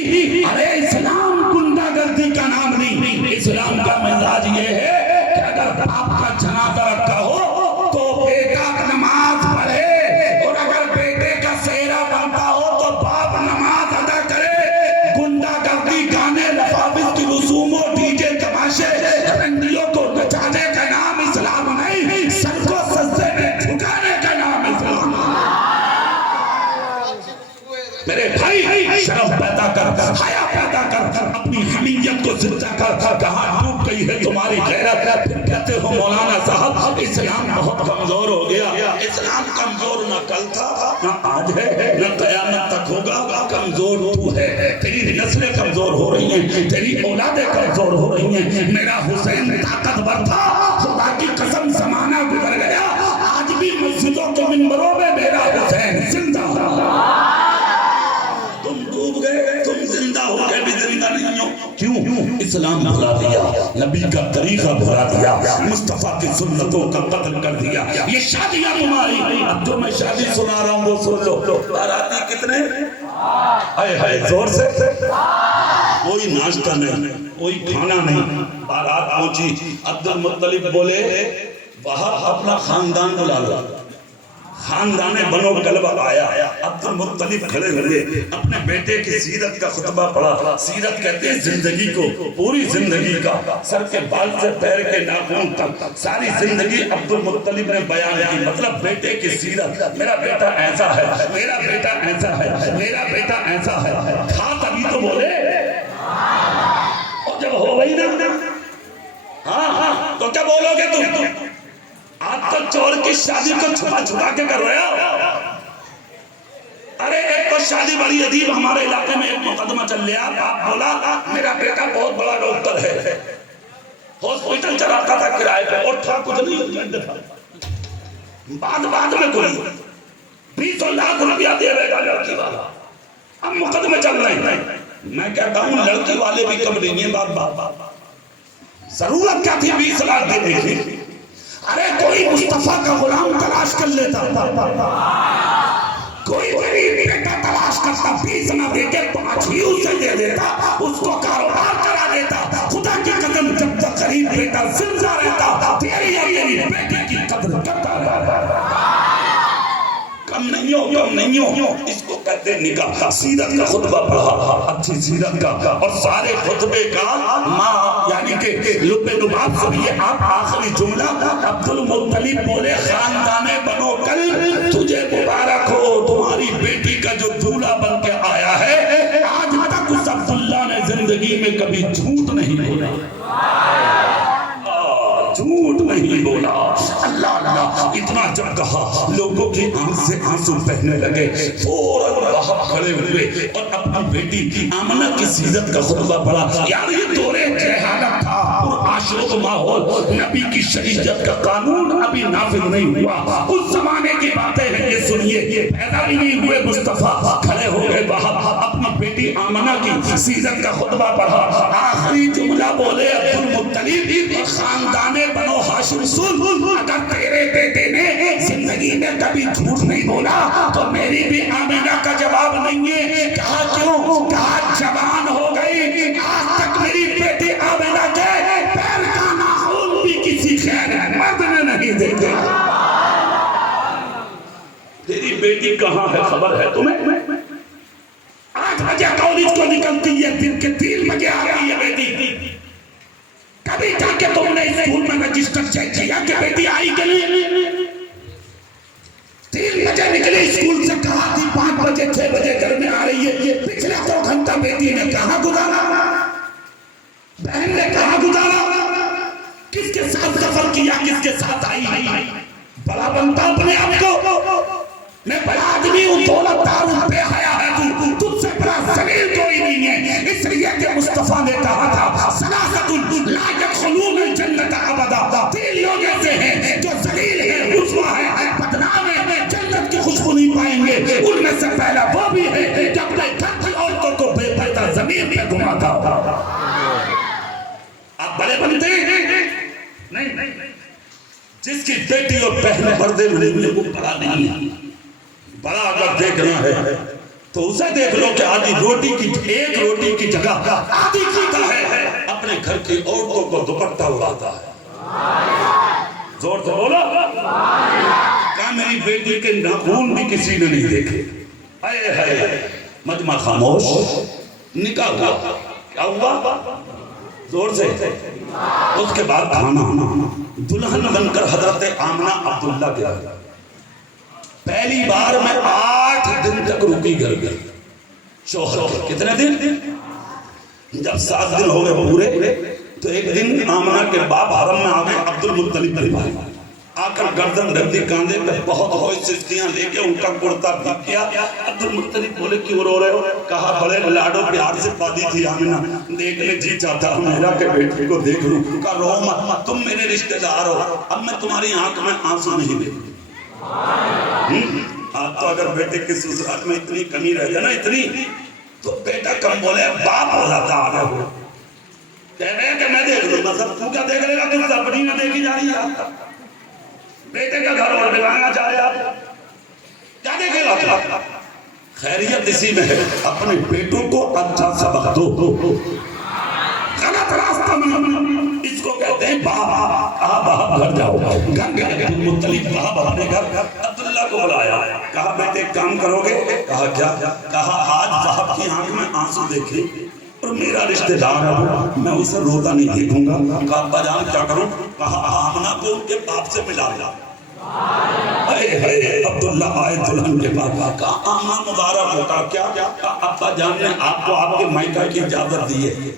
ارے اسلام گنڈا گردی کا نام نہیں، اسلام کا مزاج یہ ہے کہ اگر باپ کا جنازہ رکھا ہو تو بیٹا نماز پڑھے، اور اگر بیٹے کا سہرا بنتا ہو تو باپ نماز ادا کرے۔ گنڈا گردی، گانے، لفافز کی رسوموں، ڈی جے، تماشے، رنڈیوں کو نچانے کا نام اسلام نہیں، سر کو سجدے میں جھکانے کا نام اسلام ہے۔ میرے بھائی شرف پیدا کر، حیا پیدا کر، اپنی حمیت کو زندہ کر۔ کہاں ڈوب گئی ہے تمہاری غیرت؟ پھر کہتے ہو مولانا صاحب اسلام بہت کمزور ہو گیا۔ اسلام کمزور نہ کل تھا نہ آج ہے نہ قیامت تک ہوگا، کمزور تو ہے۔ تیری نسلیں کمزور ہو رہی ہیں، تیری اولادیں کمزور ہو رہی ہیں۔ میرا حسین طاقتور تھا، خدا کی قسم زمانہ گزر گیا، آج بھی مسجدوں کے منبروں میں میرا حسین زندہ ہے۔ تم ڈوب گئے، تم زندہ ہو کے بھی زندہ نہیں ہو۔ کیوں؟ اسلام بھلا دیا، نبی کا طریقہ بھلا دیا، مصطفیٰ کی سنتوں کا قتل کر دیا۔ یہ شادیاں تمہاری، اب جو میں شادی سنا رہا ہوں وہ سن لو۔ باراتی کتنے؟ ہائے ہائے زور سے، کوئی ناشتہ نہیں، کوئی کھانا نہیں۔ بارات پہنچی، عبد المطلب بولے وہاں اپنا خاندان بلا لو۔ خاندان بنو کلب آیا، عبد المطلب کھڑے ہوئے، اپنے بیٹے کی سیرت کا خطبہ پڑھا۔ سیرت کہتے ہیں زندگی کو، پوری زندگی کا، سر کے بال سے پیر کے ناخن تک ساری زندگی عبد المطلب نے بیان کی۔ مطلب بیٹے کی سیرت، میرا بیٹا ایسا ہے، میرا بیٹا ایسا ہے، میرا بیٹا ایسا ہے۔ تھا تبھی تو بولے، اور جب ہو گئی نا ہاں تو کیا بولو گے تم؟ آپ تو چور کی شادی کو چھپا چھپا کے کر رہے ہو۔ ارے ایک تو شادی بڑی عجیب، ہمارے علاقے میں ایک مقدمہ چل لیا، آپ بولا میرا بیٹا بہت بڑا ڈاکٹر ہے، ہاسپٹل چلاتا تھا کرائے پہ، اور تھا کچھ نہیں تھا، بعد میں کوئی 20 لاکھ روپیہ دے گا لڑکی والا۔ اب مقدمے چل رہے ہیں، میں کہتا ہوں لڑکی والے بھی کم نہیں ہیں، بات ضرورت کیا تھی 20 لاکھ دینے کی؟ ارے کوئی مصطفیٰ کا غلام تلاش کر لیتا، کوئی غریب بیٹا تلاش کرتا، 20 نہ دے کے 5 ہی اسے دے دیتا، اس کو کاروبار کرا دیتا۔ خدا کی قدم جب تک غریب بیٹا زندہ رہتا، تیری اور میری بیٹے کی قدر کرتا رہتا۔ کم نہیں ہو، کم نہیں ہو، اس کو کہتے نکاح۔ سیرت کا خطبہ پڑھا، اچھی سیرت کا، اور سارے خطبے کا ماں یعنی کہ لب لباب سے بھی آپ آخری جملہ عبد المطلب بولے خاندان بنو کلب تجھے مبارک ہو، تمہاری بیٹی کا جو دولہا بن کے آیا ہے۔ آج تک اس عبداللہ نے زندگی میں کبھی جھوٹ نہیں بولا، جھوٹ نہیں بولا۔ اللہ اللہ اتنا جب کہا لوگوں کی آنکھ سے آنسو بہنے لگے، فوراً وہاں کھڑے ہوئے اور اپنی بیٹی آمنہ کی سیرت کا خطبہ پڑھا۔ یار یہ دورے جہالت تھا، معاشرے کا ماحول، نبی کی شریعت کا قانون ابھی نافذ نہیں ہوا، اس زمانے کی باتیں ہیں، یہ سنیے۔ پیدا بھی نہیں ہوئے مصطفیٰ، کھڑے ہو گئے وہاں، اپنی بیٹی آمنہ کی سیرت کا خطبہ پڑھا۔ آخری جملہ بولے عبد المطلب خاندان بنو ہاشم سن، اگر تیرے بیٹے نے زندگی میں کبھی جھوٹ نہیں بولا تو میری بھی آمینہ کا جواب نہیں ہے۔ کہا کیوں؟ کہا جوان ہو گئی، آج تک میری بیٹی آمینہ کے پیر کا ناخن بھی کسی خیر مرد نے نہیں دیکھے۔ تیری بیٹی کہاں ہے خبر ہے تمہیں؟ 8 بجے کالج کو نکلتی ہے، دن کے 3 بجے آ رہی ہے بیٹی۔ کبھی جا کے تم نے اسکول میں رجسٹر چیک کیا کہ بیٹی آئی کہ نہیں؟ 3 بجے نکلی اسکول سے، کہا تھی 5 بجے 6 بجے گھر میں آ رہی ہے۔ پچھلے 2 گھنٹہ بیٹی نے کہاں گزارا؟ بہن نے کہاں گزارا؟ کس کے ساتھ سفر کیا، کس کے ساتھ آئی؟ بڑا بنتا اپنے آپ کو، میں بڑا آدمی ہوں، دولت دار ہوں، بے حیا ہے تو، تجھ سے بڑا ذلیل کوئی نہیں ہے۔ اس لیے کہ مصطفیٰ نے کہا تھا ثلاثۃ لا يدخلون الجنۃ ابدا، 3 لوگ ایسے ہیں جو ذلیل ہیں، رسوا ہیں، بدنام ہیں، جنت کی خوشبو نہیں پائیں گے۔ ان میں سے پہلا وہ بھی ہے جو اپنے گھر کی عورتوں کو بے پردہ زمین پہ گھماتا تھا۔ آپ بڑے بنتے ہیں نہیں، جس کی بیٹی اور بہن پردے میں وہ بڑا نہیں ہے۔ بڑا اگر دیکھنا ہے تو اسے دیکھ لو کہ آدھی روٹی کی ایک روٹی کی جگہ آدھی کھاتا ہے، اپنے گھر کی عورتوں کو دوپٹہ اڑاتا ہے۔ زور سے بولو، کہا میری بیٹی کے ناخون بھی کسی نے نہیں دیکھے۔ اے ہے مجمع خاموش، نکاح ہوا، کیا ہوا؟ زور سے۔ اس کے بعد کھانا، دلہن بن کر حضرت آمنہ عبداللہ کے گھر، پہلی بار میں 8 دن تک رکی گھر گئی شوہر۔ کتنے دن؟ جب 7 دن ہو گئے پورے تو ایک دن آمنہ کے باپ حرم میں آ گئے، عبد المطلب کے بھائی، آ کر گردن رکھ کاندھے پہ بہت ہوئی سرکیاں لے کے ان کا کرتا بھیگ گیا۔ عبد المطلب بولے کیوں رو رہے ہو؟ کہا بڑے لاڈو پیار سے پالی تھی آمنہ، دیکھنے جی چاہتا میرا کہ بیٹے کو دیکھ لوں۔ کہا رو مت، تم میرے رشتہ دار ہو، اب میں تمہاری آنکھ میں آنسو نہیں دیکھوں۔ آج تو اگر بیٹے کی سسرال میں اتنی کمی رہ جائے نا، اتنی، تو بیٹا کم بولے باپ ہو جاتا آگے ہو، کہہ رہے ہیں کہ میں دیکھ لوں گا، سب تو کیا دیکھ لے گا؟ تم اپنی نہ دیکھی جا رہی ہے، بیٹے کا گھر اور بگانا چاہ رہے آپ، کیا دیکھے گا؟ خیریت اسی میں ہے، اپنے بیٹوں کو اچھا سبق دو، غلط راستہ میں اس کو کہتے ہیں باپ۔ باپ گھر جاؤ، گھر گئے مطلب باپ اپنے گھر عبداللہ کو بلایا، کہا بیٹے کام کرو گے؟ کہا کیا؟ کہا آج باپ کی آنکھ میں آنسو دیکھے اور میرا رشتہ دار ہے، میں اسے روتا نہیں دیکھوں گا۔ کہا ابا جان کیا کروں؟ کہا آمنہ کو ان کے باپ سے ملا دیا۔ عبداللہ آئے دلہن کے پاس، کہا آمنہ مبارک ہوتا کیا؟ ابا جان نے آپ کو آپ کے مائکہ کی اجازت دی ہے۔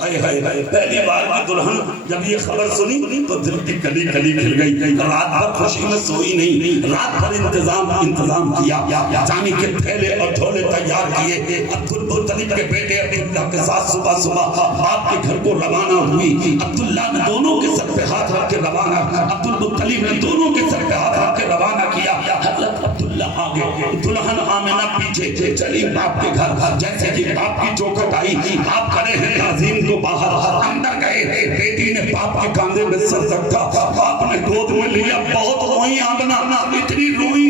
پہلی بار کی دلہن جب یہ خبر سنی تو دل کی کلی کلی کھل گئی، رات بھر خوشی میں سوئی نہیں، رات بھر انتظام کیا، جانے کے تھیلے اور جھولے تیار کیے۔ عبد المطلب کے بیٹے عبداللہ کے ساتھ صبح باپ کے گھر کو روانہ ہوئی۔ عبداللہ نے دونوں کے سر پہ ہاتھ رکھ کے روانہ، عبد المطلب نے دونوں کے سر پہ ہاتھ رکھ کے روانہ کیا۔ حضرت عبداللہ آگے، دلہن آمنہ پیچھے چلی باپ کے گھر۔ جیسے ہی باپ کی چوکھٹ آئی، باپ کھڑے ہیں تعظیم کو باہر، اندر گئے، بیٹی نے باپ کے کاندھے میں سر رکھا، باپ نے گود میں لیا، بہت روئی آمنہ، اتنی روئی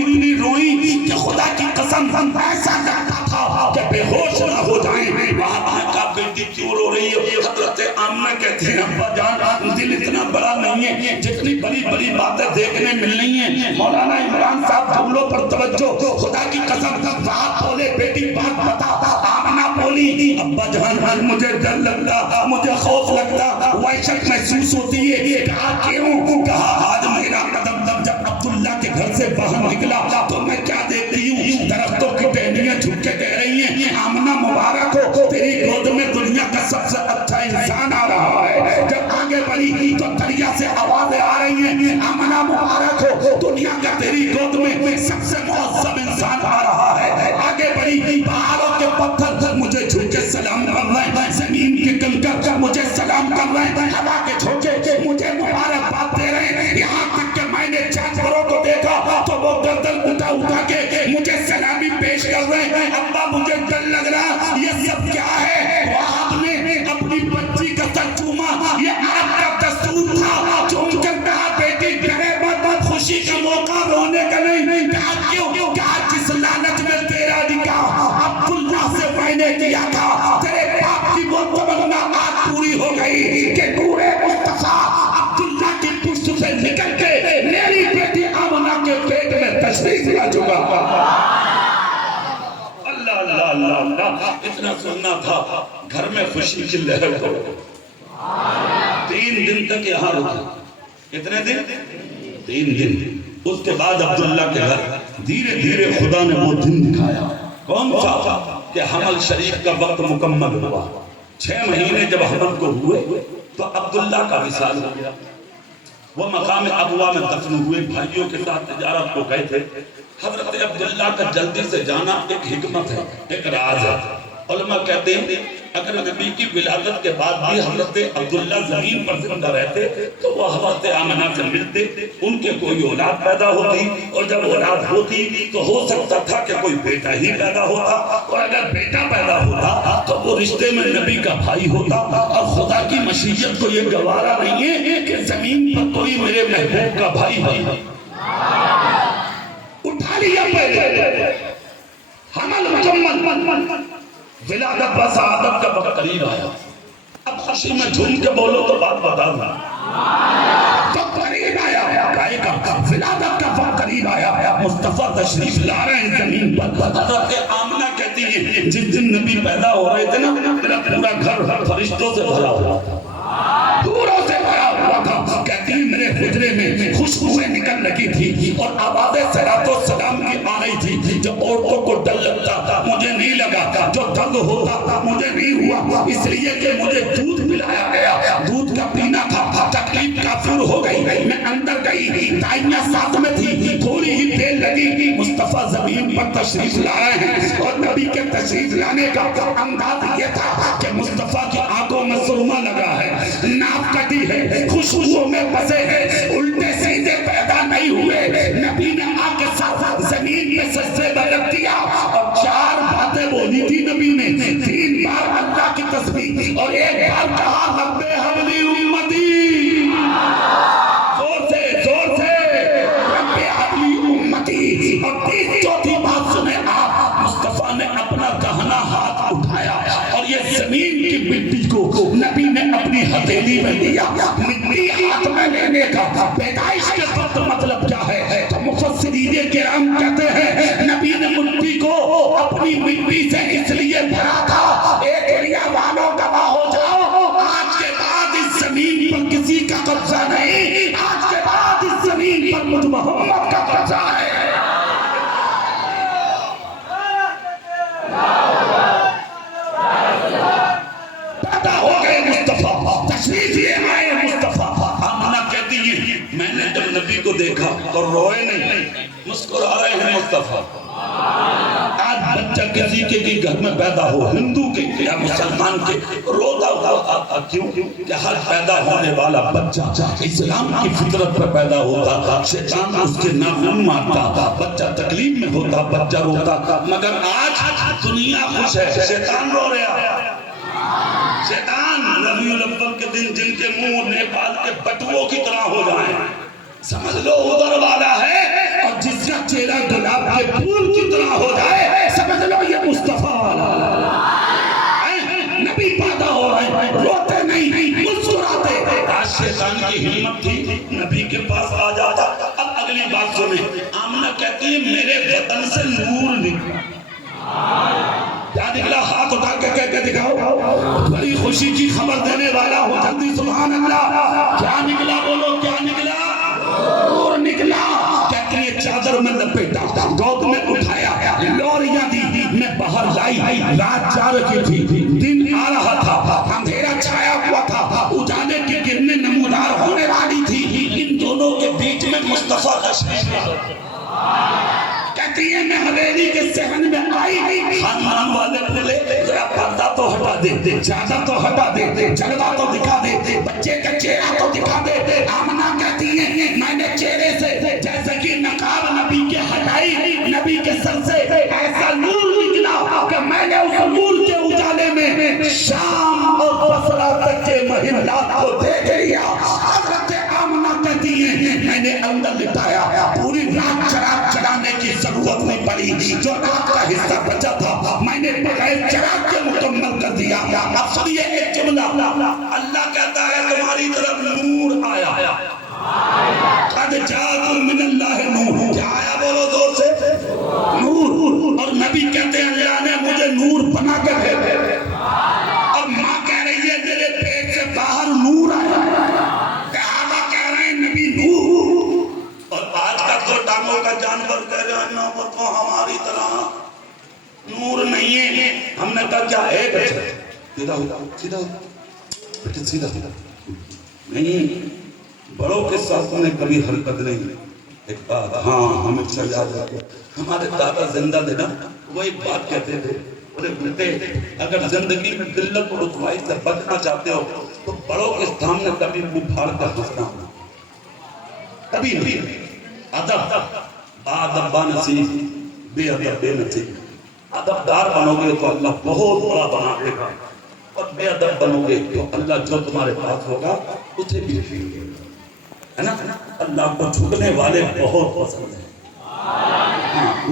کہ خدا کی قسم ایسا لگتا تھا کہ بے ہوش نہ ہو جائیں۔ وہاں کا بیٹی کیوں رو رہی ہے؟ حضرت آمنہ کہتے ہیں ابا جان دل اتنا بڑا نہیں ہے، جتنی بڑی بڑی باتیں دیکھنے ملنی ہیں۔ مولانا عمران صاحب جملوں پر توجہ، خدا کی قسم باپ بولے بیٹی بات بتا، آمنہ بولی ابا جان مجھے ڈر لگتا، مجھے خوف لگتا، وحشت محسوس ہوتی ہے۔ کہا کیوں؟ کہا آج میرا قدم جب عبداللہ کے گھر سے باہر نکلا تو میں کیا دیکھتی ہوں؟ درختوں کی ٹہنیاں جھک کے کہہ رہی ہیں آمنہ مبارک ہو، تیری گود میں دنیا کا سب سے اچھا انسان آ رہا ہے۔ جب آگے بڑھی تو دریا سے آوازیں آ رہی ہیں آمنہ مبارک ہو، دنیا کا تیری گود میں سب سے معظم انسان آ رہا ہے۔ آگے بڑھی، پہاڑوں کے پتھر مجھے جھک کے سلام کر رہے ہیں، زمین کے کنکر مجھے سلام کر رہے ہیں، ہوا کے جھونکے مجھے مبارکباد دے رہے ہیں۔ یہاں تک کہ میں نے جانوروں کو دیکھا تو وہ گردن اٹھا کے مجھے سلامی پیش کر رہے ہیں۔ ابا مجھے ڈر لگ رہا، یہ سب کیا ہے؟ وہ آپ نے اپنی بچی کا سر چوما، یہ آپ کا دستور تھا۔ چوم کر کہا بیٹی ڈرے مت، خوشی کا موقع رونے کا نہیں۔ کہا کیوں؟ کہا جس لعنت میں تیرا نکاح عبداللہ سے میں نے کیا تھا، تیرے باپ کی وہ تمنا آج پوری ہو گئی کہ نور مصطفیٰ عبداللہ کی پشت سے نکل کے میری بیٹی آمنہ کے پیٹ میں تشریف لا چکا۔ اللہ اللہ اللہ اللہ، اتنا سننا تھا، گھر میں خوشی کی لہر ہو۔ 3 دن تک یہاں رکے۔ کتنے دن؟ 3 دن۔ اس کے بعد عبداللہ کے گھر دھیرے دھیرے خدا نے وہ دن دکھایا۔ کون سا؟ کہ حمل شریف کا وقت مکمل ہوا۔ 6 مہینے جب حمل کو ہوئے تو عبداللہ کا وصال ہو گیا۔ وہ مقام ابوا میں دفن ہوئے، بھائیوں کے ساتھ تجارت کو گئے تھے۔ حضرت عبداللہ کا جلدی سے جانا ایک حکمت ہے، ایک راز ہے۔ علماء کہتے ہیں اگر نبی کی ولادت کے بعد بھی حضرت عبداللہ زمین پر زندہ رہتے تو وہ حضرت آمنہ سے ملتے، ان کے کوئی اولاد پیدا ہوتی، اور جب اولاد ہوتی تو ہو سکتا تھا کہ کوئی بیٹا ہی پیدا ہوتا، اور اگر بیٹا پیدا ہوتا تو وہ رشتے میں نبی کا بھائی ہوتا۔ اور خدا کی مشیت کو یہ گوارا نہیں ہے کہ زمین پر کوئی میرے محبوب کا بھائی ہے۔ اٹھا لیا پہلے حمل مکمل ولادت و سعادت کا وقت قریب آیا. اب خوشی میں جھوم کے بولو تو بات بتاؤں گا. وقت قریب آیا, ولادت کا وقت قریب آیا. مصطفیٰ تشریف لا رہے ہیں زمین پر. حضرت آمنہ کہتی ہیں جس دن نبی پیدا ہو رہے تھے نا, میرا پورا گھر فرشتوں سے بھرا ہوا تھا, دوروں سے بھرا ہوا تھا. کہتی ہیں میرے حجرے میں خوشبوئیں نکل لگی تھی اور آوازیں صلاۃ و سلام کی آ رہی تھی. جو عورتوں کو ڈر لگتا تھا مجھے نہیں لگا, جو درد ہوتا تھا مجھے نہیں ہوا, اس لیے کہ مجھے دودھ پلایا گیا. دودھ کا پینا تھا, تکلیف کافر ہو گئی. میں اندر گئی, دائیاں ساتھ میں تھی, تھوڑی ہی دیر لگی. مصطفیٰ زمین پر تشریف لا رہے ہیں اور نبی کے تشریف لانے کا انداز یہ تھا کہ مصطفیٰ کی آنکھوں میں سرما لگا ہے, ناک کٹی ہے, خوشبوؤں میں بسے ہیں, الٹے سیدھے پیدا نہیں ہوئے. نبی نے آ کے ساتھ زمین میں سجدے میں رکھ دیا اور 4 باتیں بولی تھی نبی نے. 3 بار اللہ کی تسبیح اور 1 بار کہا رب حبلی امتی, زور سے رب حبلی امتی. اور 3 بات سنے آپ, مصطفیٰ نے اپنا دہنا ہاتھ اٹھایا اور یہ زمین کی مٹی کو نبی نے اپنی ہتھیلی میں لیا. مٹی ہاتھ میں لینے کا پیدائش کے وقت مطلب کیا ہے؟ تو مفسرین کرام کہتے ہیں نبی نے مٹی کو اپنی مٹی سے اس لیے بھرا تھا, ایک ایریا والوں گواہ ہو جاؤ, آج کے بعد اس زمین پر کسی کا قبضہ نہیں, آج کے بعد اس زمین پر مجھ محمد کا قبضہ ہے. پیدا ہو گئے مصطفیٰ, تشریف یہ آئے مصطفیٰ. آمنہ کہتی ہیں میں نے جب نبی کو دیکھا تو روئے نہیں, مسکرا رہے ہیں مصطفیٰ. آج بچہ کسی کے گھر میں پیدا ہو, ہندو کے یا مسلمان کے, روتا ہوتا کیوں کہ ہر پیدا ہونے والا بچہ اسلام کی فطرت پر پیدا ہوتا. شیطان اس کے ناخن مارتا, بچہ تکلیف میں ہوتا, بچہ روتا. مگر آج دنیا خوش ہے, شیطان رو رہا. شیطان ربیع الاول کے دن جن کے منہ نیپال کے بٹووں کی طرح ہو جائیں, سمجھ لو ادھر والا ہے, اور جس کا چہرہ گلاب کے پھول کی طرح ہو جائے, سمجھ لو یہ مصطفیٰ والا. نبی پیدا ہو رہے ہیں, روتے نہیں, مسکراتے. آج شیطان کی ہمت تھی نبی کے پاس آ جاتا. اب اگلی بات سنیں, آمنہ کہتی ہے میرے وطن سے نور نکلا. کیا نکلا؟ ہاتھ اٹھا کے کہہ کے دکھاؤ, بڑی خوشی کی خبر دینے والا ہو, جلدی سبحان اللہ. کیا نکلا؟ بولو کیا نکلا؟ نور نکلا. کہتی ہے چادر میں لپیٹا, گود میں اٹھایا, لوریاں دی, میں باہر لائی. رات جا رہی تھی, دن آ رہا تھا, اندھیرا چھایا ہوا تھا, اجالے کی کرنیں نمودار ہونے والی تھی. ان دونوں کے بیچ میں مصطفیٰ تشریف لایا. کہتی ہے میں حویلی کے صحن میں آئی, خاندان والے بولے ذرا پردہ تو ہٹا دے, چادر تو ہٹا دے, جلوہ تو دکھا دے, بچے کا چہرہ تو دکھا دے. آمنہ کہتی ہے میں نے چہرے سے جیسے کہ نقاب نبی کے ہٹائی, نبی کے سر سے ایسا نور نکلا کہ میں نے اس نور کے اجالے میں شام اور بصرہ تک کے محلات کو دیکھ لیا. حضرت آمنہ کہتی ہے میں نے اندر لٹایا, پوری رات چراغ چلانے کی ضرورت نہیں پڑی, جو رات کا حصہ بچا تھا میں نے بغیر چراغ کے مکمل کر دیا. اب سنیے ایک جملہ, اللہ کہتا ہے تمہاری طرف نور آیا, قد جاءکم من اللہ نور. کیا آیا؟ بولو زور سے, نور. اور نبی کہتے ہیں اللہ نے مجھے نور بنا کے بھیجا. اور ماں کہہ رہی ہے میرے پیٹ سے باہر نور آیا, کہا کہہ رہے ہیں نبی نور. اور آج کا تو ٹانگوں کا جانور کہہ رہے ہیں وہ تو ہماری طرح نور نہیں ہے. ہم نے کہا کیا ہے؟ سیدھا نہیں, بڑوں کے ساتھ میں کبھی حرکت نہیں. ایک بات ہاں ہمیشہ یاد رکھو, ہمارے دادا زندہ تھے نا, وہ ایک بات کہتے تھے, بیٹے اگر زندگی میں ذلت اور رسوائی سے بچنا چاہتے ہو تو بڑوں کے سامنے کبھی منہ پھاڑ کر ہنسنا, کبھی نہیں. ادب ادب بانصیب, بے ادب بے نصیب. ادبدار بنو گے تو اللہ بہت بڑا بنا دے گا, اور بے ادب بنو گے تو اللہ جو تمہارے پاس ہوگا اسے بھی ہے نا. اللہ کو جھکنے والے بہت پسند ہیں.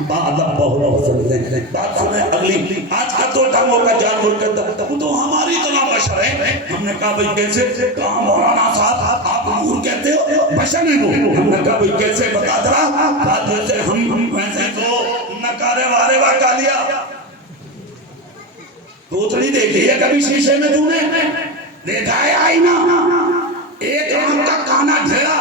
بعد بہت پسند ہے بات سنیں اگلی آج کا تو ڈھنگوں کا جانور کرتا وہ تو ہماری طرح بشر ہے ہم نے کہا بھئی کیسے کہا مولانا صاحب آپ نور کہتے ہو بشر ہیں وہ ہم نے کہا بھئی کیسے بتا درا کہا جیسے ہم ویسے تو نکارے وارے واقع لیا پوتڑی دیکھی ہے کبھی شیشے میں تو نے دیکھا ہے آئینہ ایک آنکھ کا کانا ڈھیرا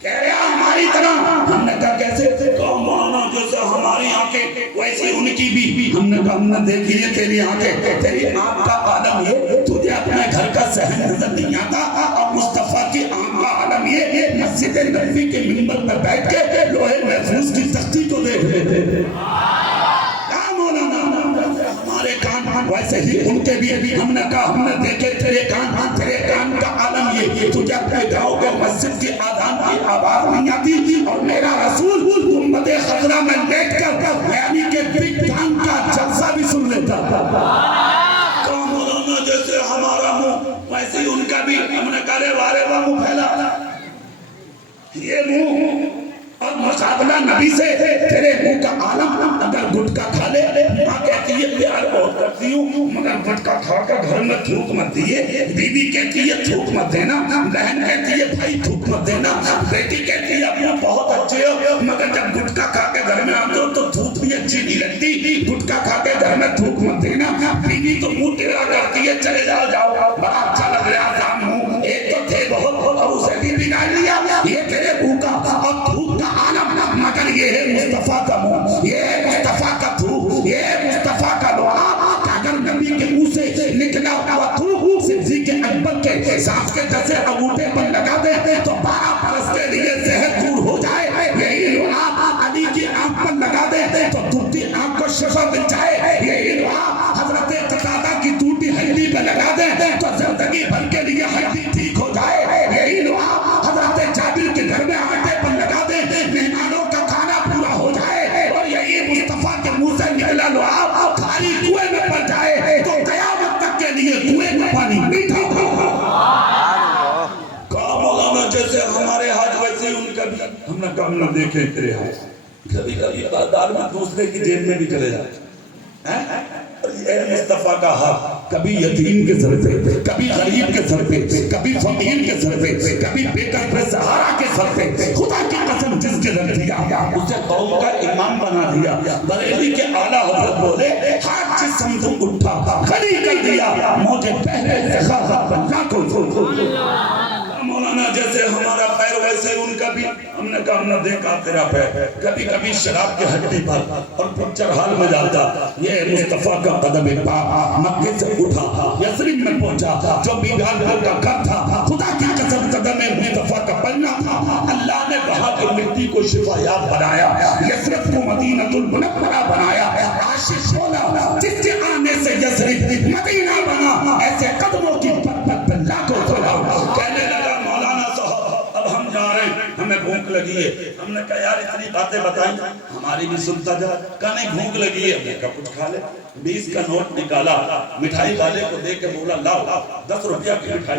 کہہ رہا ہماری طرح ہم نے کہا کیسے کہا مولانا جیسے ہماری آنکھیں ویسے ان کی بھی ہم نے کہا ہم نے دیکھی ہے تیری آنکھیں تیری آنکھ کا عالم یہ تجھے اپنے گھر کا صحن نظر نہیں آتا اور مصطفیٰ کی آنکھ کا عالم یہ مسجد نبوی کے منبر پر بیٹھ کے لوہے محفوظ کی تختی کو دیکھ لیتے کہا مولانا ہمارے کان ویسے ہی ان کے بھی ہم نے کہا ہم نے دیکھے تیرے کان کا عالم یہ تجھے اپنے گاؤں کے مسجد کی آذان کی آواز نہیں آتی اور میرا رسول گنبد خضرا میں لیٹ کر یعنی کہ بگ بینگ کا جلسہ بھی سن لیتا تو مولانا جیسے ہمارا منہ ویسے ہی ان کا بھی ہم نے کہا وارے واہ منہ پھیلا یہ منہ اور مقابلہ نبی سے تیرے منہ کا عالم اگر گٹکا کھا لے ماں کہتی ہے پیار بہت کرتی ہوں مگر گٹکا کھا کر گھر میں تھوک مت دیے بیوی کہتی ہے تھوک مت دینا بہن کہتی ہے بھائی تھوک مت دینا بیٹی کہتی ہے ابو بہت اچھے ہو مگر جب گٹکا کھا کے گھر میں آتے ہو تو تھوک بھی اچھی نہیں لگتی گٹکا کھا کے گھر میں تھوک مت دینا بیوی تو منہ ٹیڑھا کرتی ہے چلے جاؤ بڑا اچھا لگ رہا تھا منہ ایک تو تھے بہت اور اسے بھی بگاڑ لیا یہ تیرے منہ کا اور تھوک کا عالم مگر یہ ہے مصطفیٰ کا منہ یہ ہے مصطفیٰ کا تھوک یہ ہے مصطفیٰ کا لعاب اگر نبی کے منہ سے نکلا ہوا تھوک صدیق اکبر کے سانس کے جیسے انگوٹھے پر لگا دے تو 12 برس کے لیے زہر دور ہو جائے یہی لعاب علی کی آنکھ پر لگا دے تو ٹوٹی آنکھ کو شفا مل جائے یہی لعاب حضرت قتادہ کی ٹوٹی ہڈی پہ لگا دے تو زندگی بھر کے لیے ہڈی ٹھیک ہو جائے یہی لعاب حضرت جابر کے گھر میں آٹے پر لگا دے مہمانوں کا کھانا پورا ہو جائے اور یہی مصطفیٰ کے منہ سے نکلا لعاب خالی کنویں میں پڑ جائے تو قیامت تک کے لیے کنویں کا پانی میٹھا ہوگا کہا مولانا جیسے ہمارے ہاتھ ویسے ان کا بھی ہم نے کہا ہم نہ دیکھیں تیرے ہاتھ کبھی کبھی دار میں دوسرے کی جیب میں بھی چلے جائے اے مصطفیٰ کا ہاتھ کبھی یتیم کے سر پہ کبھی غریب کے سر پہ کبھی فقیر کے سر پہ کبھی بے قدر سہارا کے سر پہ خدا کی قسم جس کے رکھ دیا اسے قوم کا امام بنا دیا بریلی کے اعلیٰ حضرت بولے ہاتھ سے سمجھو اٹھا کھڑی کر دیا مجھے پہلے زخاذہ بننا کو مولانا جیسے ہمارا پیر ویسے ان کا بھی ہم نے کہا ہم نے دیکھا تیرا پیر کبھی کبھی شراب کی ہڈی پر اور پکچر حال میں جاتا یہ مصطفیٰ کا قدم پاک مکے سے اٹھا یثرب میں پہنچا جو بیگان گھر کا گھر تھا خدا کی قسم قدم مصطفیٰ کا پلنا تھا اللہ نے وہاں کی مٹی کو شفا یاب بنایا یثرب کو مدینہ المنورہ بنایا عاشق بولا جس کے آنے سے یثرب مدینہ بنا ایسے قدموں کی پت پت پہ لاکھوں سلاؤ کہنے لگا ہمیں بھوک لگی ہے ہم نے کہا یار اتنی باتیں بتائیں ہماری بھی سنتا جا کہا نہیں بھوک لگی ہے ہم نے کہا کچھ کھا لے 20 کا نوٹ نکالا مٹھائی والے کو دے کے بولا لاؤ 10 روپیہ کی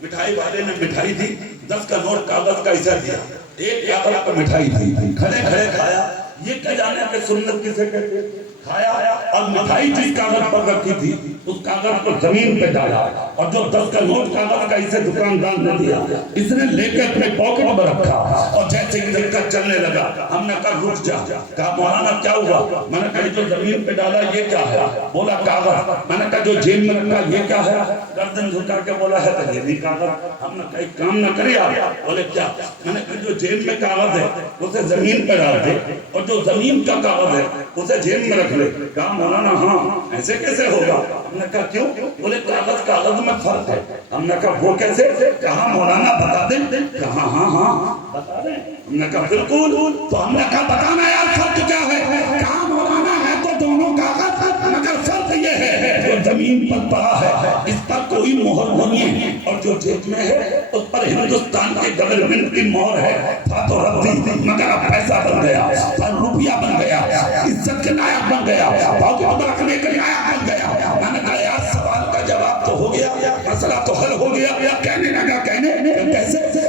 مٹھائی والے نے مٹھائی دی 10 کا نوٹ کاغذ کا ایسا دیا ایک کاغذ پر مٹھائی تھی کھڑے کھڑے کھایا یہ کیا جانے کہ سنت کسے کہتے کھایا اور مٹھائی جس کاغذ پر رکھی تھی اس کاغذ کو زمین پہ ڈالا اور جو 10 کا نوٹ کاغذ کا اسے دکاندار نے دیا اس نے لے کے اپنے پاکٹ میں رکھا اور جیسے ہی لے کر چلنے لگا ہم نے کہا رک جا کہا مولانا کیا ہوا میں نے کہا جو زمین پہ ڈالا یہ کیا ہے بولا کاغذ میں نے کہا جو جیب میں رکھا یہ کیا ہے گردن جھکا کے بولا ہے تو یہ نہیں کاغذ ہم نے کہا ایک کام نہ کرے آپ بولے کیا میں نے کہا جو جیب میں کاغذ ہے اسے زمین پہ ڈال دے اور جو زمین کا کاغذ ہے اسے جیب میں رکھ لے کہا مولانا ہاں ایسے کیسے ہوگا ہم نے کہا کیوں بولے کاغذ میں فرق ہے ہم نے کہا وہ کیسے کہا مولانا بتا دیں کہا ہاں بتا دیں ہم نے کہا بالکل تو ہم نے کہا بتانا یار فرق کیا ہے کہا مولانا ہے تو دونوں کاغذ مگر فرق یہ ہے جو زمین پر پڑا ہے اس پر کوئی مہر نہیں ہے اور جو جیب میں ہے اس پر ہندوستان کے گورنمنٹ کی مہر ہے تھا تو رکھتی مگر اب پیسہ بن گیا پر روپیہ بن گیا عزت کے لائق بن گیا باقی رکھنے کے لائق بن گیا میں نے کہا یار سوال کا جواب تو ہو گیا مسئلہ تو حل ہو گیا کہنے لگا کیسے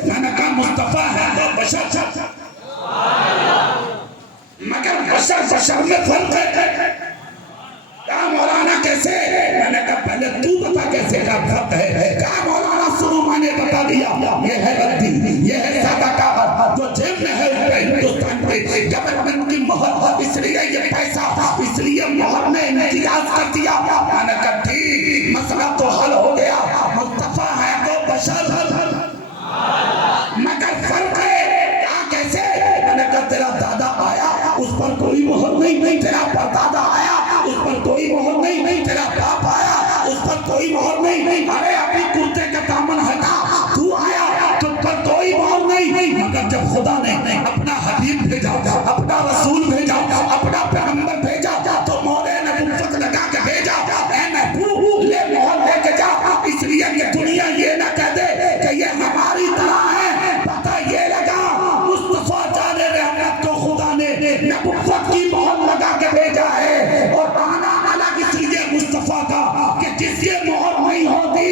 میں نے کہا مصطفیٰ ہے تو بشر بشر بشر میں فرق ہے. کہا مولانا کیسے؟ میں نے کہا پہلے تو بتا کیسے کا فرق ہے. کہا مولانا سنو میں نے بتا دیا. یہ ہے ردی، یہ ہے صدقہ، جو جیب میں ہے ہندوستان میں گورنمنٹ کی مہر، اس لیے یہ پیسہ، اس لیے مہر نے امتیاز کر دیا. میں نے کہا ٹھیک، مسئلہ تو حل ہو گیا. مصطفیٰ ہے تو بشر مگر فرق ہے. کہا کیسے؟ میں نے کہا تیرا دادا آیا اس پر کوئی مہر نہیں، تیرا پردادا آیا اس پر کوئی مہر نہیں، تیرا باپ آیا اس پر کوئی مہر نہیں. ارے اپنی کرتے کا دامن ہٹا، تو آیا تم پر کوئی مہر نہیں. مگر جب خدا نے اپنا حبیب بھیجا، اپنا رسول بھیجا، اپنا پیغمبر بھیجا تو مولے نبوت لگا کے بھیجا. اے محبوب لے مہر لے کے جا، اس لیے کہ دنیا یہ نہ کہہ دے کہ یہ ہماری طرح ہے. پتہ یہ لگا مصطفیٰ جان رحمت کو خدا نے نبوت کی مہر لگا کے بھیجا ہے. اور آنا الگ اس لیے مصطفیٰ کا کہ جس کی مہر نہیں ہوتی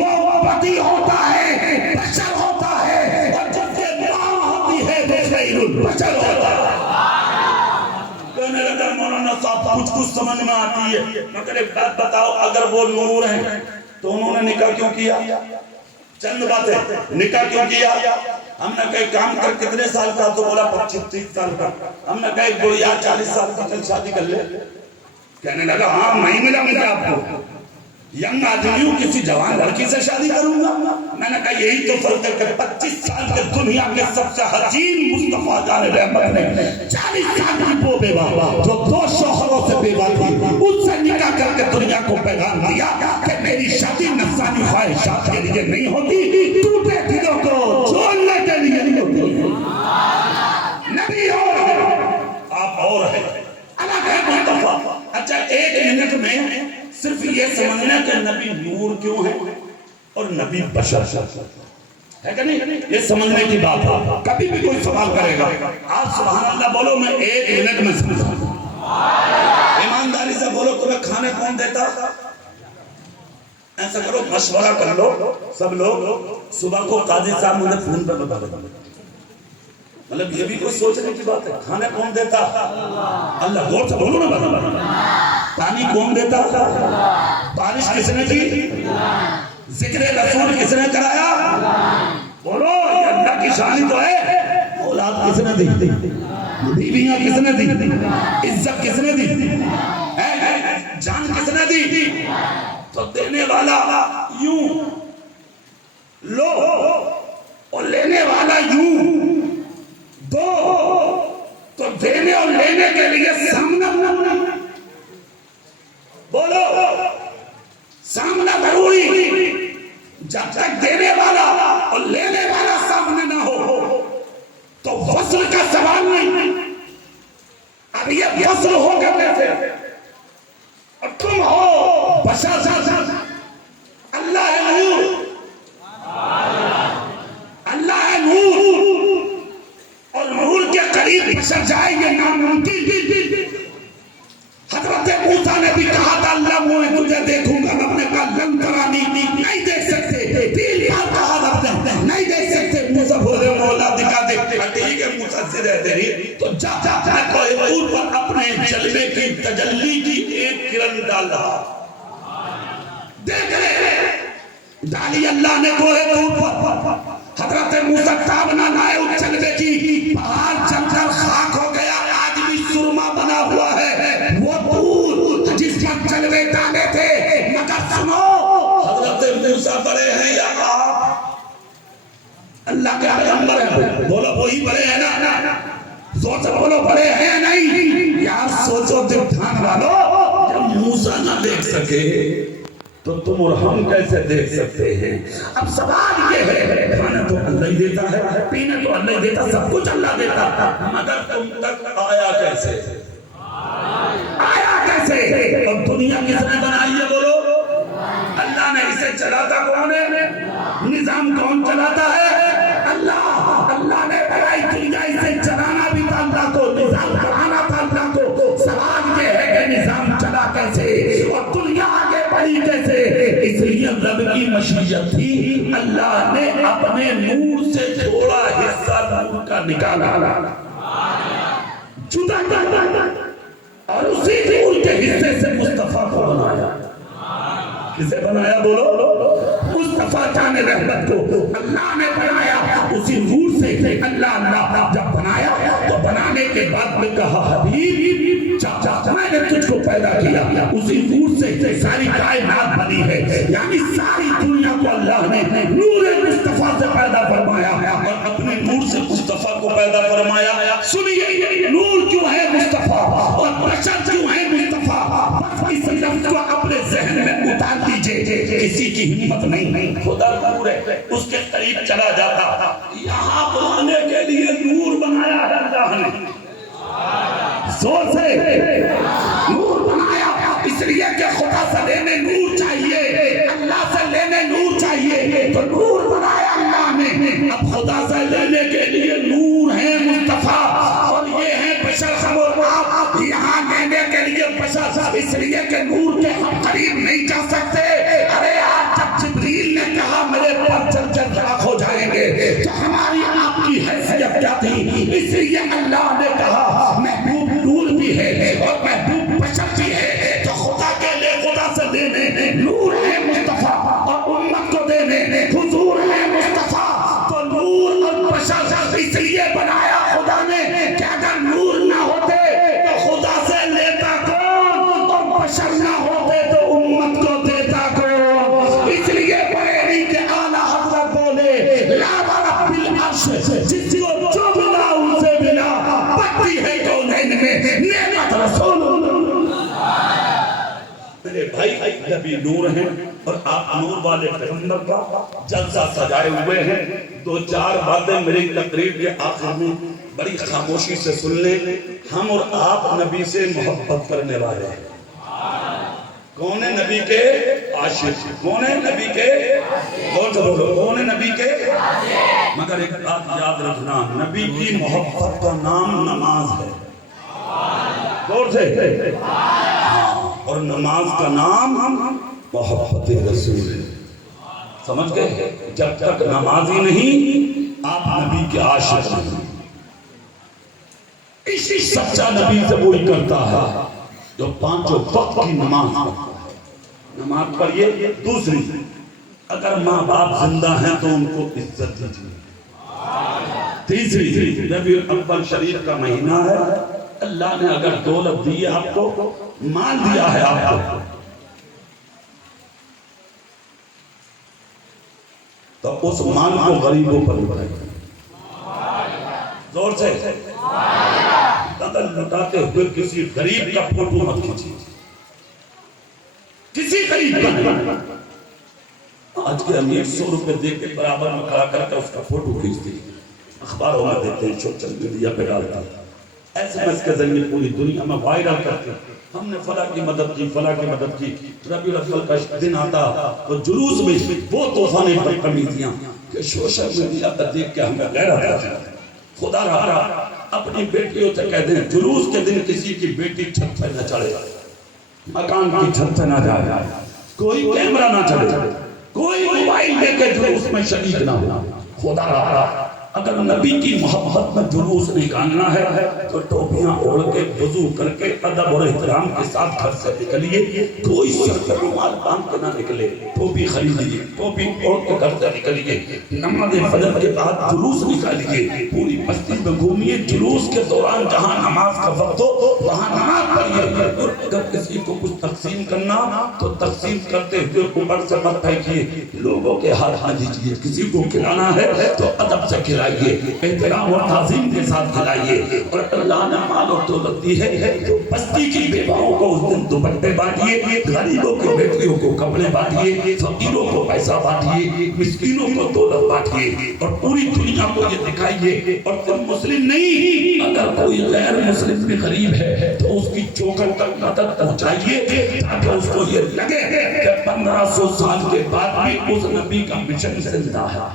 وہ ابدی ہوتا ہے، بشر ہوتا ہے، اور جس کی مہر ہوتی ہے وہ غیر البشر ہوتا ہے. کہنے لگا مولانا صاحب کچھ سمجھ میں آتی ہے، مگر ایک بات بتاؤ، اگر وہ نور ہیں تو انہوں نے نکاح کیوں کیا؟ چند باتیں، نکاح کیوں کیا؟ ہم نے کہیں کام کر کتنے سال کا؟ تو بولا 25-30 سال کا. ہم نے کہا ایک گڑیا 40 سال کی چل شادی کر لے. کہنے لگا ہاں نہیں ملا مجھے آپ کو ینگ آدمی ہوں، کسی جوان لڑکی سے شادی کروں گا. میں نے کہا یہی تو فرق ہے کہ 25 سال کے دنیا کے سب سے حسین مصطفیٰ جان رحمت نے 40 سال کی وہ بیوہ جو 2 شوہروں سے بیوہ تھی اس سے نکاح کر کے دنیا کو پیغام دیا کہ میری شادی نفسانی خواہشات کے لیے نہیں ہوتی، ٹوٹے دلوں کو جوڑنے کے لیے نہیں ہوتی. نبی اور ہے، آپ اور ہے، الگ ہے مصطفیٰ. اچھا ایک منٹ میں صرف یہ سمجھنا کہ نبی نور کیوں ہے اور نبی بشر ہے کہ نہیں، یہ سمجھنے کی بات ہے. کبھی بھی کوئی سوال کرے گا آپ سبحان اللہ بولو، میں 1 منٹ میں سمجھا. ایمانداری سے بولو تمہیں کھانے کون دیتا؟ ایسا کرو مشورہ کر لو سب لوگ، صبح کو قاضی صاحب مجھے فون پہ بتا دیں. مطلب یہ بھی کوئی سوچنے کی بات ہے. کھانے کون دیتا؟ اللہ. غور سے بولو نا بابا. پانی کون دیتا؟ بارش کس نے کی؟ ذکر رسول کس نے کرایا؟ بولو یہ اللہ کی شان تو ہے. اولاد کس نے دی؟ بیویاں کس نے دی؟ عزت کس نے دی؟ جان کس نے دی؟ تو دینے والا یوں لو اور لینے والا یوں دو، تو دینے اور لینے کے لیے سامنا بولو، سامنا ضروری. جب تک دینے والا اور لینے والا سامنے نہ ہو تو فصل کا سوال نہیں. اب یہ فصل ہو کیسے اور تم ہو بشر. اللہ ہے نور، اللہ ہے نور، اور نور کے قریب بشر جائے یہ ناممکن. حضرت موسیٰ نے بھی کہا تھا اللہ میں تجھے دیکھوں گا. رب نے کہا لن ترانی، نہیں دیکھ سکتے. 3 بار کہا رب نے نہیں دیکھ سکتے. موسیٰ بولے مولا دکھا دے. ٹھیک ہے موسیٰ سے رہتے رہی تو جا کوہ طور پر اپنے جلوے کی تجلی کی ایک کرن ڈال رہا. دیکھ رہے ڈالی اللہ نے کوہ طور پر. حضرت موسیٰ تاب نہ لائے اس جلوے کی، پہاڑ چل کر خاک ہو گیا. آج بھی سرما بنا ہوا ہے وہ طور جس پر جلوے ڈالے تھے. مگر سنو حضرت موسیٰ بڑے ہیں یا آپ اللہ کے پیغمبر ہیں؟ بولو وہی بڑے ہیں نا. سوچو بولو بڑے ہیں یا نہیں یار. سوچو دھیان والو، جب موسیٰ نہ دیکھ سکے تو تم اور ہم کیسے دیکھ سکتے ہیں؟ اب سوال یہ ہے کھانا تو اللہ ہی دیتا ہے، پینا تو اللہ ہی دیتا، سب کچھ اللہ دیتا، مگر تم تک آیا کیسے؟ آیا کیسے؟ اور دنیا کس نے بنائی ہے بولو؟ اللہ نے. اسے چلاتا کون ہے؟ نظام کون چلاتا ہے؟ اللہ. اللہ نے بنائی دنیا، اسے چلانا بھی تھا اللہ کو، نظام چلانا تھا اللہ کو. سوال یہ ہے کہ نظام چلا کیسے اور دنیا آگے بڑھی کیسے؟ اس لیے رب کی مشیت تھی، اللہ نے اپنے نور سے تھوڑا حصہ نور کا نکالا. جدا کر اور اسی نور کے حصے سے مصطفیٰ کو بنایا. کسے بنایا بولو؟ مصطفیٰ جان رحمت کو اللہ نے بنایا. اسی نور سے اللہ جب بنایا تو بنانے کے بعد میں کہا حبیب میں نے تجھ کو پیدا کیا. اسی نور سے ساری کائنات بنی ہے. یعنی ساری دنیا کو اللہ نے نور مصطفیٰ سے پیدا فرمایا اور اپنے نور سے مصطفیٰ کو پیدا فرمایا. سنیے نور کیوں ہے مصطفیٰ اور بشر کیوں ہے مصطفیٰ؟ اس لفظ کو اپنے ذہن میں اتار دیجئے. کسی کی ہمت نہیں. خدا نور ہے اس کے قریب چلا جاتا. یہاں بلانے کے لیے نور بنایا ہے اللہ نے. زور سے نور بنایا اس لیے کہ خدا سے لینے نور چاہیے, اللہ سے لینے نور چاہیے, تو نور بنایا اللہ نے. اب خدا سے لینے کے لیے نور ہے مصطفیٰ اور یہ ہے بشر. ہم اور آپ یہاں لینے کے لیے بشر, اس لیے کہ نور کے ہم قریب نہیں جا سکتے. ارے آج جب جبریل نے کہا میرے پر چل چل راکھ ہو جائیں گے تو ہماری آپ کی حیثیت کیا تھی؟ اس لیے اللہ نے کہا محبوب نور بھی ہے اور محبوب بشر بھی ہے. تو خدا کے لئے خدا سے دینے نور ہے مصطفیٰ اور امت کو دینے حضور ہے مصطفیٰ. تو نور اور بشر اس لیے بنایا خدا نے کہ اگر نور نہ ہوتے تو خدا سے لیتا کون اور بشر نہ ہوتے تو امت کو دیتا کون. اس لیے بریلی کے اعلیٰ حضرت بولے لا رب العرش جس کو جو بنا ان سے بنا پتی ہے کونین میں نعمت رسول. میرے بھائی نبی نور ہیں اور آپ نور والے پیغمبر کا جلسہ سجائے ہوئے ہیں. دو چار باتیں میری تقریر کے آخر میں بڑی خاموشی سے سن لیں. ہم اور آپ نبی سے محبت کرنے والے ہیں. کون ہے نبی کے عاشق؟ کون ہے نبی کے کون ہے نبی کے؟ مگر ایک بات یاد رکھنا, نبی کی محبت کا نام نماز ہے. غور سے اور نماز کا نام محبت رسول ہے. سمجھ گئے؟ جب تک نمازی نہیں آپ نبی کے عاشق نہیں. اسی سچا نبی سے وہی کرتا ہے جو پانچوں وقت کی نماز پڑھتا ہے. نماز پڑھیے. دوسری, اگر ماں باپ زندہ ہیں تو ان کو عزت دیجیے. تیسری, ربیع الاول شریف کا مہینہ ہے, اللہ نے اگر دولت دی ہے آپ کو, مال دیا ہے آپ کو, تو اس مال کو غریبوں پر لٹائیے. زور سے قدر لٹاتے ہوئے کسی غریب کا فوٹو مت کھینچیے. کسی غریب کا. آج کے امیر 100 روپے دے کے برابر میں کھڑا کر کے اس کا فوٹو کھینچتے ہیں, اخباروں میں دیتے ہیں, سوشل میڈیا پہ ڈالتے ہیں, ایسے میں اس کے ذریعے پوری دنیا میں وائرل کرتے ہیں ہم نے فلاں کی مدد کی, فلاں کی مدد کی. ربیع الاول کا دن آتا تو جلوس میں وہ طوفان بدتمیزیاں کہ سوشل میڈیا پر دیکھ کے ہمیں غیرت آتی ہے. خدا رہا اپنی بیٹیوں سے کہہ دیں جلوس کے دن کسی کی بیٹی چھت پہ نہ چڑھے, مکان کی چھت پہ نہ جائے, کوئی کیمرہ نہ چلے, کوئی موبائل لے کے جلوس میں شریک نہ ہو. خدا رہا اگر نبی کی محبت میں جلوس نکالنا ہے تو ٹوپیاں اوڑھ کے وضو کر کے ادب اور احترام کے ساتھ گھر سے نکلیے. کوئی سر پہ رومال باندھ کے نہ نکلے, ٹوپی خریدیے, ٹوپی اوڑھ کے گھر سے نکلیے. نماز فجر کے بعد جلوس نکالیے, پوری بستی میں گھومیے. جلوس کے دوران جہاں نماز کا وقت ہو وہاں نماز پڑھیے. اگر کسی کو کچھ تقسیم کرنا تو تقسیم کرتے ہوئے اوپر سے مت پھینکیے, لوگوں کے ہاتھ نہ دیجیے. کسی کو کھلانا ہے تو ادب سے کھلائیے, احترام اور تعظیم کے ساتھ کھلائیے. اور اللہ نے مال اور دولت دی ہے تو بستی کی بیواؤں کو اس دن دوپٹے بانٹیے, غریبوں کی بیٹیوں کو کپڑے بانٹیے, فقیروں کو پیسہ بانٹیے, مسکینوں کو دولت بانٹیے, اور پوری دنیا کو یہ دکھائیے. اور تم مسلم نہیں, اگر کوئی غیر مسلم بھی غریب ہے تو اس کی چوکھٹ تک مدد پہنچائیے تاکہ اس کو یہ لگے کہ 1500 سال کے بعد بھی اس نبی کا مشن زندہ ہے.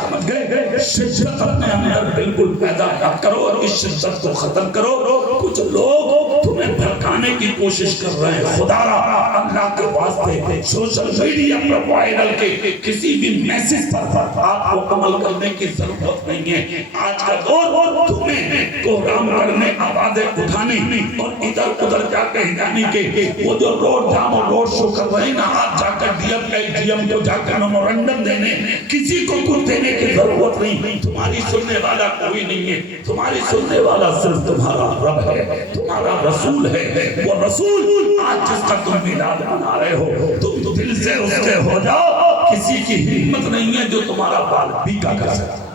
سمجھ گئے؟ شدت اپنے اندر بالکل پیدا نہ کرو اور اس شدت کو ختم کرو. کچھ لوگ تمہیں بھڑکانے کی کوشش کر رہے ہیں. خدا را اللہ کے واسطے سوشل میڈیا پر وائرل کے کسی بھی میسج پر آپ کو عمل کرنے کی ضرورت نہیں ہے. آج کا دور میں کوہرام کرنے آوازیں اٹھانے اور ادھر ادھر جا کے جانے کے وہ جو روڈ جام اور روڈ شو کر رہے ہیں نا آج جا کر ڈی ایم کو جا کر میمورنڈم دینے کسی کو کچھ دینے کی ضرورت نہیں تمہاری سننے والا کوئی نہیں ہے تمہاری سننے والا صرف تمہارا رب ہے تمہارا رسول ہے وہ رسول آج جس کا تم میلاد منا رہے ہو تم دل سے اس کے ہو جاؤ کسی کی ہمت نہیں ہے جو تمہارا بال بیکا کر سکتا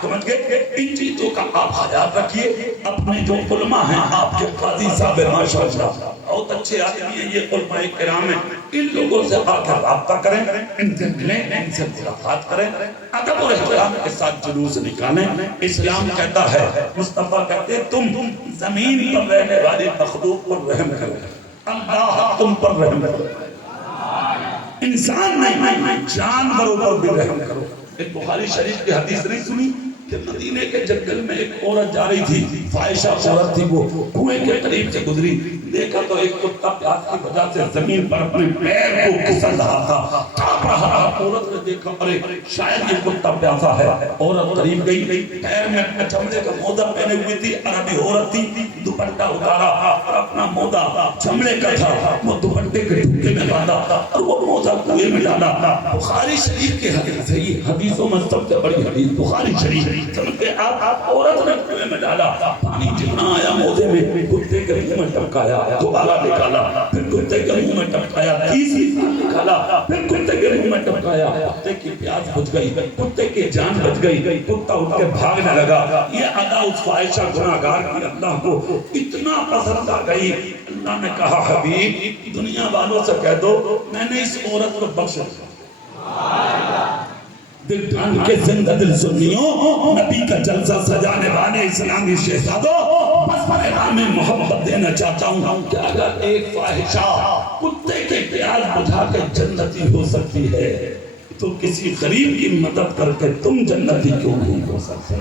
سمجھ گئے ان چیزوں کا آپ خیال رکھیے اپنے جو علماء ہیں آپ کے قاضی صاحب ماشاءاللہ بہت اچھے آدمی ہیں یہ علماء کرام ہیں ان لوگوں سے آ کر رابطہ کریں ان سے ملیں ان سے ملاقات کریں ادب اور احترام کے ساتھ جلوس نکالیں اسلام کہتا ہے مصطفیٰ کہتے ہیں تم زمین پر رہنے والے مخلوق پر رحم کرو اللہ تم پر رحم کرو انسان نہیں جانوروں پر بھی رحم کرو ایک بخاری شریف کی حدیث نہیں سنی کہ مدینے کے جنگل میں ایک عورت جا رہی تھی فاحشہ عورت تھی وہ کنویں کے قریب سے گزری دیکھا تو ایک کتا پیاس کی وجہ سے زمین پر اپنے پیر کو پھسل رہا تھا کانپ رہا تھا عورت نے دیکھا ارے شاید یہ کتا پیاسا ہے عورت قریب گئی پیر میں اپنے چمڑے کا موزہ پہنے ہوئی تھی عربی عورت تھی دوپٹہ اتارا اور اپنا موزہ چمڑے کا تھا وہ دوپٹے کے ڈھکے میں باندھا اور وہ موزہ کنویں میں ڈالا بخاری شریف کی حدیث ہے یہ حدیثوں میں سب سے بڑی حدیث بخاری شریف سمجھتے آپ عورت نے کنویں میں ڈالا پانی جتنا آیا موزے میں کتے کے منہ میں ٹپکایا دوبارہ نکالا پھر کتے کے منہ میں ٹپکایا تیسری بار نکالا پھر کتے کے منہ میں ٹپکایا کتے کی پیاس بچ گئی کتے کی جان بچ گئی کتا اٹھ کے بھاگنے لگا یہ ادا اس فاحشہ گناہگار کی اللہ کو اتنا پسند آ گئی اللہ نے کہا حبیب دنیا والوں سے کہہ دو میں نے اس عورت کو بخش دیا دل ڈھانڈ کے زندہ دل سنیوں نبی کا جلسہ سجانے والے اسلامی شہزادوں بس پیغام محبت دینا چاہتا ہوں کہ اگر ایک فاحشہ کتے کے پیاس بجھا کے جنتی ہو سکتی ہے تو کسی غریب کی مدد کر کے تم جنتی کیوں نہیں ہو سکتے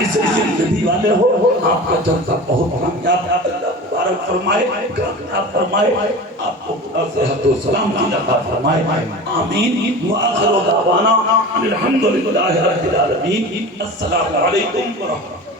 اس لیے نبی والے ہو آپ کا جلسہ بہت کامیاب اللہ مبارک فرمائے کامیاب فرمائے آپ کو خدا صحت و سلامتی عطا فرمائے آمین وآخر دعوانا الحمدللہ رب العالمین السلام علیکم ورحمۃ اللہ